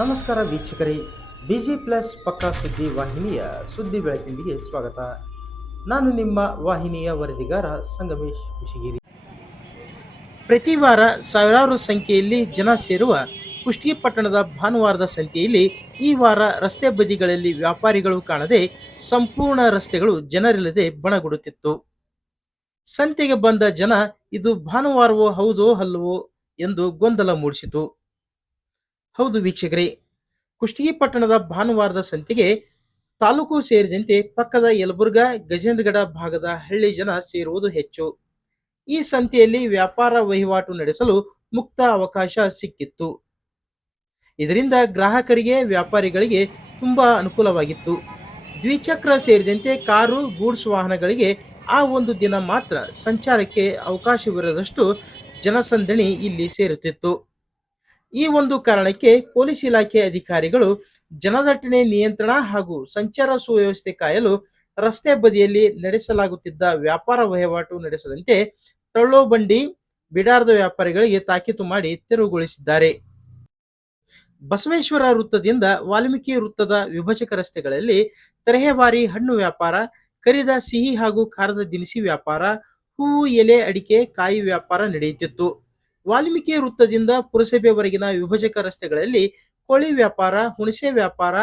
ನಮಸ್ಕಾರ ವೀಕ್ಷಕರೇ, busy plus ಪಕ್ಕಾ ಸುದ್ದಿ ವಾಹಿನಿಯ ಸುದ್ದಿ ಬೆಳಕಿಂಡಿಗೆ ಸ್ವಾಗತ. ನಾನು ನಿಮ್ಮ ವಾಹಿನಿಯ ವರದಿಗಾರ ಸಂಗಮೇಶ್ ಕುಶಿಗಿರಿ. ಪ್ರತಿ ವಾರ ಸಾವಿರಾರು ಸಂಖ್ಯೆಯಲ್ಲಿ ಜನ ಸೇರುವ ಕುಷ್ಟಗಿ ಪಟ್ಟಣದ ಭಾನುವಾರದ ಸಂತೆಯಲ್ಲಿ ಈ ವಾರ ರಸ್ತೆ ಬದಿಗಳಲ್ಲಿ ವ್ಯಾಪಾರಿಗಳು ಕಾಣದೆ ಸಂಪೂರ್ಣ ರಸ್ತೆಗಳು ಜನರಿಲ್ಲದೆ ಬಣಗುಡುತ್ತಿತ್ತು. ಸಂತೆಗೆ ಬಂದ ಜನ ಇದು ಭಾನುವಾರವೋ ಹೌದೋ ಅಲ್ಲವೋ ಎಂದು ಗೊಂದಲ ಮೂಡಿಸಿತು. ಹೌದು ವೀಕ್ಷಕರೇ, ಕುಷ್ಟಗಿ ಪಟ್ಟಣದ ಭಾನುವಾರದ ಸಂತೆಗೆ ತಾಲೂಕು ಸೇರಿದಂತೆ ಪಕ್ಕದ ಯಲಬುರ್ಗಾ ಗಜೇಂದ್ರಗಡ ಭಾಗದ ಹಳ್ಳಿ ಜನ ಸೇರುವುದು ಹೆಚ್ಚು. ಈ ಸಂತೆಯಲ್ಲಿ ವ್ಯಾಪಾರ ವಹಿವಾಟು ನಡೆಸಲು ಮುಕ್ತ ಅವಕಾಶ ಸಿಕ್ಕಿತ್ತು. ಇದರಿಂದ ಗ್ರಾಹಕರಿಗೆ ವ್ಯಾಪಾರಿಗಳಿಗೆ ತುಂಬಾ ಅನುಕೂಲವಾಗಿತ್ತು. ದ್ವಿಚಕ್ರ ಸೇರಿದಂತೆ ಕಾರು ಗೂಡ್ಸ್ ವಾಹನಗಳಿಗೆ ಆ ಒಂದು ದಿನ ಮಾತ್ರ ಸಂಚಾರಕ್ಕೆ ಅವಕಾಶವಿರದಷ್ಟು ಜನಸಂದಣಿ ಇಲ್ಲಿ ಸೇರುತ್ತಿತ್ತು. ಈ ಒಂದು ಕಾರಣಕ್ಕೆ ಪೊಲೀಸ್ ಇಲಾಖೆ ಅಧಿಕಾರಿಗಳು ಜನದಟ್ಟಣೆ ನಿಯಂತ್ರಣ ಹಾಗೂ ಸಂಚಾರ ಸುವ್ಯವಸ್ಥೆ ಕಾಯಲು ರಸ್ತೆ ಬದಿಯಲ್ಲಿ ನಡೆಸಲಾಗುತ್ತಿದ್ದ ವ್ಯಾಪಾರ ವಹಿವಾಟು ನಡೆಸದಂತೆ ಟೊಳ್ಳೋ ಬಂಡಿ ಬಿಡಾರದ ವ್ಯಾಪಾರಿಗಳಿಗೆ ತಾಕೀತು ಮಾಡಿ ತೆರವುಗೊಳಿಸಿದ್ದಾರೆ. ಬಸವೇಶ್ವರ ವೃತ್ತದಿಂದ ವಾಲ್ಮೀಕಿ ವೃತ್ತದ ವಿಭಜಕ ರಸ್ತೆಗಳಲ್ಲಿ ತರಹೇವಾರಿ ಹಣ್ಣು ವ್ಯಾಪಾರ, ಕರಿದ ಸಿಹಿ ಹಾಗೂ ಖಾರದ ದಿನಸಿ ವ್ಯಾಪಾರ, ಹೂವು, ಎಲೆ, ಅಡಿಕೆ, ಕಾಯಿ ವ್ಯಾಪಾರ ನಡೆಯುತ್ತಿತ್ತು. ವಾಲ್ಮೀಕಿ ವೃತ್ತದಿಂದ ಪುರಸಭೆವರೆಗಿನ ವಿಭಜಕ ರಸ್ತೆಗಳಲ್ಲಿ ಕೋಳಿ ವ್ಯಾಪಾರ, ಹುಣಸೆ ವ್ಯಾಪಾರ,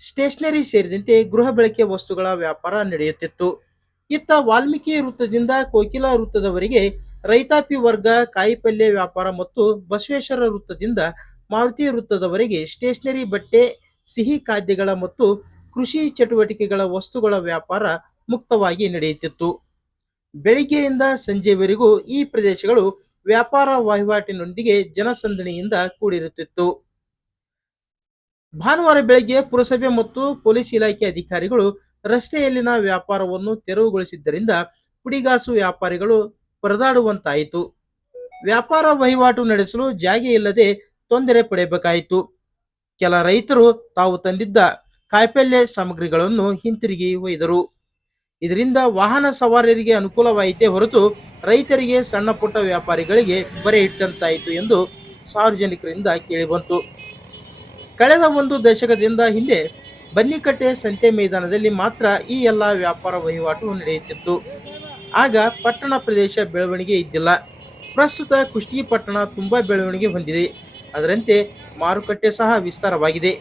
ಸ್ಟೇಷನರಿ ಸೇರಿದಂತೆ ಗೃಹ ಬಳಕೆ ವಸ್ತುಗಳ ವ್ಯಾಪಾರ ನಡೆಯುತ್ತಿತ್ತು. ಇತ್ತ ವಾಲ್ಮೀಕಿ ವೃತ್ತದಿಂದ ಕೋಕಿಲಾ ವೃತ್ತದವರೆಗೆ ರೈತಾಪಿ ವರ್ಗ, ಕಾಯಿಪಲ್ಯ ವ್ಯಾಪಾರ ಮತ್ತು ಬಸವೇಶ್ವರ ವೃತ್ತದಿಂದ ಮಾರುತಿ ವೃತ್ತದವರೆಗೆ ಸ್ಟೇಷನರಿ, ಬಟ್ಟೆ, ಸಿಹಿ ಖಾದ್ಯಗಳ ಮತ್ತು ಕೃಷಿ ಚಟುವಟಿಕೆಗಳ ವಸ್ತುಗಳ ವ್ಯಾಪಾರ ಮುಕ್ತವಾಗಿ ನಡೆಯುತ್ತಿತ್ತು. ಬೆಳಿಗ್ಗೆಯಿಂದ ಸಂಜೆವರೆಗೂ ಈ ಪ್ರದೇಶಗಳು ವ್ಯಾಪಾರ ವಹಿವಾಟಿನೊಂದಿಗೆ ಜನಸಂದಣಿಯಿಂದ ಕೂಡಿರುತ್ತಿತ್ತು. ಭಾನುವಾರ ಬೆಳಗ್ಗೆ ಪುರಸಭೆ ಮತ್ತು ಪೊಲೀಸ್ ಇಲಾಖೆ ಅಧಿಕಾರಿಗಳು ರಸ್ತೆಯಲ್ಲಿನ ವ್ಯಾಪಾರವನ್ನು ತೆರವುಗೊಳಿಸಿದ್ದರಿಂದ ಪುಡಿಗಾಸು ವ್ಯಾಪಾರಿಗಳು ಪರದಾಡುವಂತಾಯಿತು. ವ್ಯಾಪಾರ ವಹಿವಾಟು ನಡೆಸಲು ಜಾಗ ಇಲ್ಲದೆ ತೊಂದರೆ ಪಡೆಯಬೇಕಾಯಿತು. ಕೆಲ ರೈತರು ತಾವು ತಂದಿದ್ದ ಕಾಯಿಪಲ್ಯ ಸಾಮಗ್ರಿಗಳನ್ನು ಹಿಂತಿರುಗಿ ಒಯ್ದರು. ಇದರಿಂದ ವಾಹನ ಸವಾರರಿಗೆ ಅನುಕೂಲವಾಯಿತೇ ಹೊರತು ರೈತರಿಗೆ, ಸಣ್ಣ ಪುಟ್ಟ ವ್ಯಾಪಾರಿಗಳಿಗೆ ಬರೆ ಇಟ್ಟಂತಾಯಿತು ಎಂದು ಸಾರ್ವಜನಿಕರಿಂದ ಕೇಳಿಬಂತು. ಕಳೆದ ಒಂದು ದಶಕದಿಂದ ಹಿಂದೆ ಬನ್ನಿಕಟ್ಟೆ ಸಂತೆ ಮೈದಾನದಲ್ಲಿ ಮಾತ್ರ ಈ ಎಲ್ಲ ವ್ಯಾಪಾರ ವಹಿವಾಟು ನಡೆಯುತ್ತಿತ್ತು. ಆಗ ಪಟ್ಟಣ ಪ್ರದೇಶ ಬೆಳವಣಿಗೆ ಇದ್ದಿಲ್ಲ. ಪ್ರಸ್ತುತ ಕುಷ್ಟಗಿ ಪಟ್ಟಣ ತುಂಬಾ ಬೆಳವಣಿಗೆ ಹೊಂದಿದೆ. ಅದರಂತೆ ಮಾರುಕಟ್ಟೆ ಸಹ ವಿಸ್ತಾರವಾಗಿದೆ.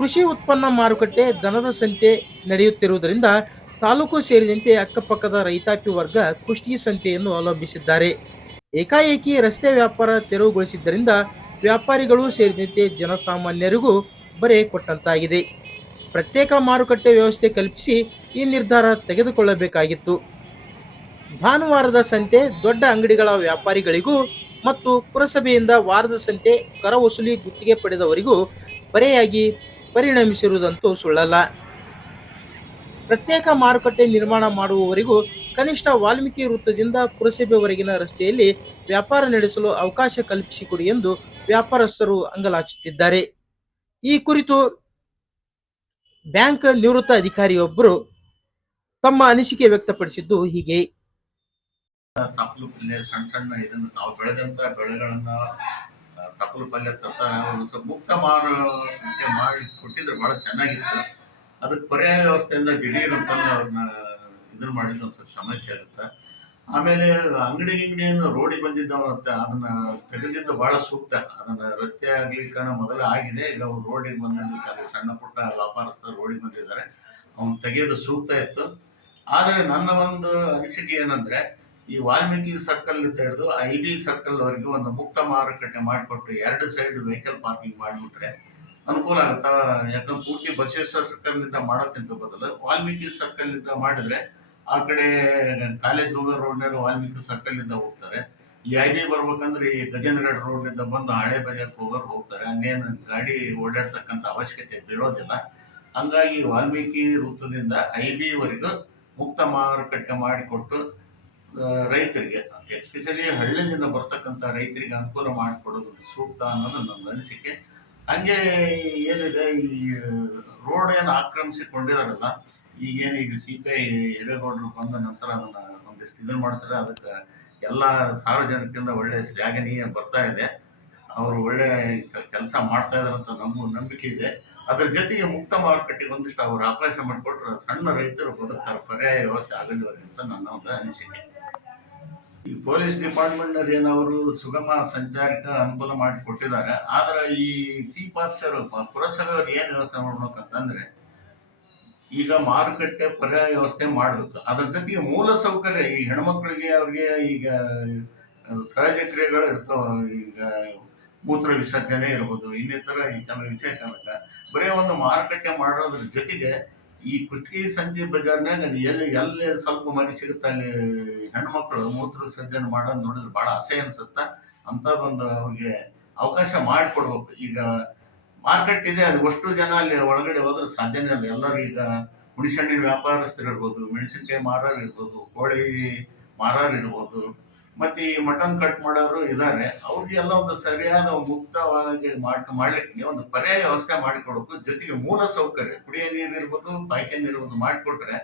ಕೃಷಿ ಉತ್ಪನ್ನ ಮಾರುಕಟ್ಟೆ, ದನದ ಸಂತೆ ನಡೆಯುತ್ತಿರುವುದರಿಂದ ತಾಲೂಕು ಸೇರಿದಂತೆ ಅಕ್ಕಪಕ್ಕದ ರೈತಾಪಿ ವರ್ಗ ಕುಷ್ಟಗಿ ಸಂತೆಯನ್ನು ಅವಲಂಬಿಸಿದ್ದಾರೆ. ಏಕಾಏಕಿ ರಸ್ತೆ ವ್ಯಾಪಾರ ತೆರವುಗೊಳಿಸಿದ್ದರಿಂದ ವ್ಯಾಪಾರಿಗಳು ಸೇರಿದಂತೆ ಜನಸಾಮಾನ್ಯರಿಗೂ ಬರೆ ಕೊಟ್ಟಂತಾಗಿದೆ. ಪ್ರತ್ಯೇಕ ಮಾರುಕಟ್ಟೆ ವ್ಯವಸ್ಥೆ ಕಲ್ಪಿಸಿ ಈ ನಿರ್ಧಾರ ತೆಗೆದುಕೊಳ್ಳಬೇಕಾಗಿತ್ತು. ಭಾನುವಾರದ ಸಂತೆ ದೊಡ್ಡ ಅಂಗಡಿಗಳ ವ್ಯಾಪಾರಿಗಳಿಗೂ ಮತ್ತು ಪುರಸಭೆಯಿಂದ ವಾರದ ಸಂತೆ ಕರ ವಸೂಲಿ ಗುತ್ತಿಗೆ ಪಡೆದವರಿಗೂ ಬರೆಯಾಗಿ ಪರಿಣಮಿಸಿರುವುದಂತೂ ಸುಳ್ಳಲ್ಲ. ಪ್ರತ್ಯೇಕ ಮಾರುಕಟ್ಟೆ ನಿರ್ಮಾಣ ಮಾಡುವವರೆಗೂ ಕನಿಷ್ಠ ವಾಲ್ಮೀಕಿ ವೃತ್ತದಿಂದ ಪುರಸಭೆವರೆಗಿನ ರಸ್ತೆಯಲ್ಲಿ ವ್ಯಾಪಾರ ನಡೆಸಲು ಅವಕಾಶ ಕಲ್ಪಿಸಿಕೊಡಿ ಎಂದು ವ್ಯಾಪಾರಸ್ಥರು ಅಂಗಲಾಚುತ್ತಿದ್ದಾರೆ. ಈ ಕುರಿತು ಬ್ಯಾಂಕ್ ನಿವೃತ್ತ ಅಧಿಕಾರಿಯೊಬ್ಬರು ತಮ್ಮ ಅನಿಸಿಕೆ ವ್ಯಕ್ತಪಡಿಸಿದ್ದು ಹೀಗೆ. ತಪ್ಪಲು ಪಲ್ಯ ಸಣ್ಣ ಸಣ್ಣ ಇದನ್ನು ತಾವು ಬೆಳೆದಂತ ಬೆಳೆಗಳನ್ನ ತಪ್ಪಲು ಪಲ್ಯ ಮುಕ್ತ ಮಾರುಕಟ್ಟೆ ಮಾಡಿ ಕೊಟ್ಟಿದ್ರೆ ಬಹಳ ಚೆನ್ನಾಗಿತ್ತು. ಅದಕ್ಕೆ ಪರ್ಯಾಯ ವ್ಯವಸ್ಥೆಯಿಂದ ದಿಢೀರ್ ಅಂತ ಅವ್ರನ್ನ ಇದನ್ನ ಮಾಡಿದ್ರೆ ಒಂದು ಸ್ವಲ್ಪ ಸಮಸ್ಯೆ ಆಗುತ್ತೆ. ಆಮೇಲೆ ಅಂಗಡಿಯನ್ನು ರೋಡಿಗೆ ಬಂದಿದ್ದವ ಅದನ್ನ ತೆಗೆದಿದ್ದು ಬಹಳ ಸೂಕ್ತ. ಅದನ್ನ ರಸ್ತೆ ಅಗಲೀಕರಣ ಮೊದಲೇ ಆಗಿದೆ. ಈಗ ಅವ್ರು ರೋಡಿಗೆ ಬಂದಿದ್ದು ಕೆಲವು ಸಣ್ಣ ಪುಟ್ಟ ವ್ಯಾಪಾರಸ್ಥರು ರೋಡಿಗೆ ಬಂದಿದ್ದಾರೆ. ಅವ್ನು ತೆಗೆಯೋದು ಸೂಕ್ತ ಇತ್ತು. ಆದರೆ ನನ್ನ ಒಂದು ಅನಿಸಿಕೆ ಏನಂದ್ರೆ, ಈ ವಾಲ್ಮೀಕಿ ಸರ್ಕಲ್ ಅಂತ ಹಿಡಿದು IB ಸರ್ಕಲ್ ವರೆಗೂ ಒಂದು ಮುಕ್ತ ಮಾರುಕಟ್ಟೆ ಮಾಡಿಕೊಟ್ಟು ಎರಡು ಸೈಡ್ ವೆಹಿಕಲ್ ಪಾರ್ಕಿಂಗ್ ಮಾಡಿಬಿಟ್ರೆ ಅನುಕೂಲ ಆಗುತ್ತಾ. ಯಾಕಂದ್ರೆ ಪೂರ್ತಿ ಬಸವೇಶ್ವರ ಸರ್ಕಲ್ ನಿಂದ ಮಾಡೋಕ್ಕಿಂತ ಬದಲು ವಾಲ್ಮೀಕಿ ಸರ್ಕಲ್ ನಿಂದ ಮಾಡಿದ್ರೆ ಆ ಕಡೆ ಕಾಲೇಜ್ ಹೋಗೋ ರೋಡ್ನಲ್ಲಿ ವಾಲ್ಮೀಕಿ ಸರ್ಕಲ್ ನಿಂದ ಹೋಗ್ತಾರೆ. ಈ IB ಬರ್ಬೇಕಂದ್ರೆ ಈ ಗಜೇಂದ್ರಗಢ ರೋಡ್ ನಿಂದ ಬಂದು ಹಳೆ ಬಜಾರ್ ಹೋಗೋರು ಹೋಗ್ತಾರೆ. ಹಂಗೇನು ಗಾಡಿ ಓಡಾಡ್ತಕ್ಕಂಥ ಅವಶ್ಯಕತೆ ಬೀಳೋದಿಲ್ಲ. ಹಂಗಾಗಿ ವಾಲ್ಮೀಕಿ ವೃತ್ತದಿಂದ IB ವರೆಗೂ ಮುಕ್ತ ಮಾರುಕಟ್ಟೆ ಮಾಡಿಕೊಟ್ಟು ರೈತರಿಗೆ, ಎಸ್ಪೆಷಲಿ ಹಳ್ಳಿಯಿಂದ ಬರ್ತಕ್ಕಂಥ ರೈತರಿಗೆ ಅನುಕೂಲ ಮಾಡಿಕೊಡೋದು ಸೂಕ್ತ ಅನ್ನೋದು ನನ್ನ ಅನಿಸಿಕೆ. ಹಂಗೆ ಏನಿದೆ, ಈ ರೋಡ್ ಏನು ಆಕ್ರಮಿಸಿಕೊಂಡಿದಾರಲ್ಲ, ಈಗೇನು ಈಗ CPI ಹಿರೇಗೌಡರು ಬಂದ ನಂತರ ಅದನ್ನ ಒಂದಿಷ್ಟು ಇದನ್ನು ಮಾಡ್ತಾರೆ. ಅದಕ್ಕೆ ಎಲ್ಲ ಸಾರ್ವಜನಿಕರಿಂದ ಒಳ್ಳೆ ಶ್ಲಾಘನೀಯ ಬರ್ತಾ ಇದೆ. ಅವರು ಒಳ್ಳೆ ಕೆಲಸ ಮಾಡ್ತಾ ಇದಾರೆ ಅಂತ ನಂಬಿಕೆ ಇದೆ. ಅದ್ರ ಜೊತೆಗೆ ಮುಕ್ತ ಮಾರುಕಟ್ಟೆಗೆ ಒಂದಿಷ್ಟು ಅವರು ಅವಕಾಶ ಮಾಡಿಕೊಟ್ರೆ ಸಣ್ಣ ರೈತರು ಬದುಕ್ತಾರೆ, ಪರ್ಯಾಯ ವ್ಯವಸ್ಥೆ ಆಗಲಿವರೆಗೆ ಅಂತ ನನ್ನ ಒಂದು ಅನಿಸಿಕೆ. ಈ ಪೊಲೀಸ್ ಡಿಪಾರ್ಟ್ಮೆಂಟ್ನವ್ರು ಏನವರು ಸುಗಮ ಸಂಚಾರಕ್ಕೆ ಅನುಕೂಲ ಮಾಡಿ ಕೊಟ್ಟಿದ್ದಾರೆ. ಆದ್ರೆ ಈ ಚೀಫ್ ಆಫೀಸರ್ ಪುರಸಭೆಯವ್ರು ಏನು ವ್ಯವಸ್ಥೆ ಮಾಡ್ಬೇಕಂತಂದ್ರೆ, ಈಗ ಮಾರುಕಟ್ಟೆ ಪರ್ಯಾಯ ವ್ಯವಸ್ಥೆ ಮಾಡಬೇಕು. ಅದ್ರ ಜೊತೆಗೆ ಮೂಲ ಸೌಕರ್ಯ ಈ ಹೆಣ್ಮಕ್ಳಿಗೆ ಅವ್ರಿಗೆ ಈಗ ಸಹಜ ಕ್ರಿಯೆಗಳು ಇರ್ತಾವ. ಈಗ ಮೂತ್ರ ವಿಸರ್ಜನೆ ಇರ್ಬೋದು, ಇನ್ನಿತರ ಈ ಕೆಲವು ವಿಷಯ ಕಾರಣಕ್ಕ ಬರೀ ಒಂದು ಮಾರುಕಟ್ಟೆ ಮಾಡೋದ್ರ ಜೊತೆಗೆ ಈ ಕುಷ್ಟಗಿ ಸಂತೆ ಬಜಾರ್ನಾಗ ಎಲ್ಲಿ ಸ್ವಲ್ಪ ಮರಿ ಸಿಗುತ್ತೆ ಅಲ್ಲಿ ಹೆಣ್ಮಕ್ಳು ಮೂತ್ರ ವಿಸರ್ಜನೆ ಮಾಡೋದು ನೋಡಿದ್ರೆ ಬಹಳ ಅಸಹ್ಯ ಅನ್ಸುತ್ತ. ಅಂಥದ್ದೊಂದು ಅವ್ರಿಗೆ ಅವಕಾಶ ಮಾಡಿಕೊಡ್ಬೇಕು. ಈಗ ಮಾರ್ಕೆಟ್ ಇದೆ, ಅದು ಅಷ್ಟು ಜನ ಅಲ್ಲಿ ಒಳಗಡೆ ಹೋದ್ರೆ ಸಾಧ್ಯನೇ ಇಲ್ಲ. ಎಲ್ಲರೂ ಈಗ ಹುಣಸೆಹಣ್ಣಿನ ವ್ಯಾಪಾರಸ್ಥರು ಇರ್ಬೋದು, ಮೆಣಸಿನಕಾಯಿ ಮಾರೋರು ಇರ್ಬೋದು, ಕೋಳಿ ಮಾರೋರು ಇರ್ಬೋದು, ಮತ್ತೆ ಈ ಮಟನ್ ಕಟ್ ಮಾಡೋರು ಇದ್ದಾರೆ. ಅವ್ರಿಗೆಲ್ಲ ಒಂದು ಸರಿಯಾದ ಮುಕ್ತವಾಗಿ ಮಾಡ್ಲಿಕ್ಕೆ ಒಂದು ಪರ್ಯಾಯ ವ್ಯವಸ್ಥೆ ಮಾಡಿಕೊಡ್ಬೇಕು. ಜೊತೆಗೆ ಮೂಲ ಸೌಕರ್ಯ ಕುಡಿಯೋ ನೀರು ಇರ್ಬೋದು, ಪಾಯ್ಕಾನೆ ಇರ್ಬೋದು ಮಾಡಿಕೊಟ್ರೆ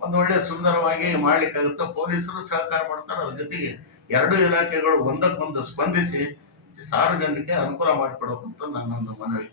ಒಂದು ಒಳ್ಳೆ ಸುಂದರವಾಗಿ ಮಾಡ್ಲಿಕ್ಕಾಗುತ್ತೆ. ಪೊಲೀಸರು ಸಹಕಾರ ಮಾಡ್ತಾರೆ. ಅದ್ರ ಜೊತೆಗೆ ಎರಡು ಇಲಾಖೆಗಳು ಒಂದಕ್ಕೊಂದು ಸ್ಪಂದಿಸಿ ಸಾರ್ವಜನಿಕರಿಗೆ ಅನುಕೂಲ ಮಾಡಿಕೊಡ್ಬೇಕು ಅಂತ ನನ್ನೊಂದು ಮನವಿ.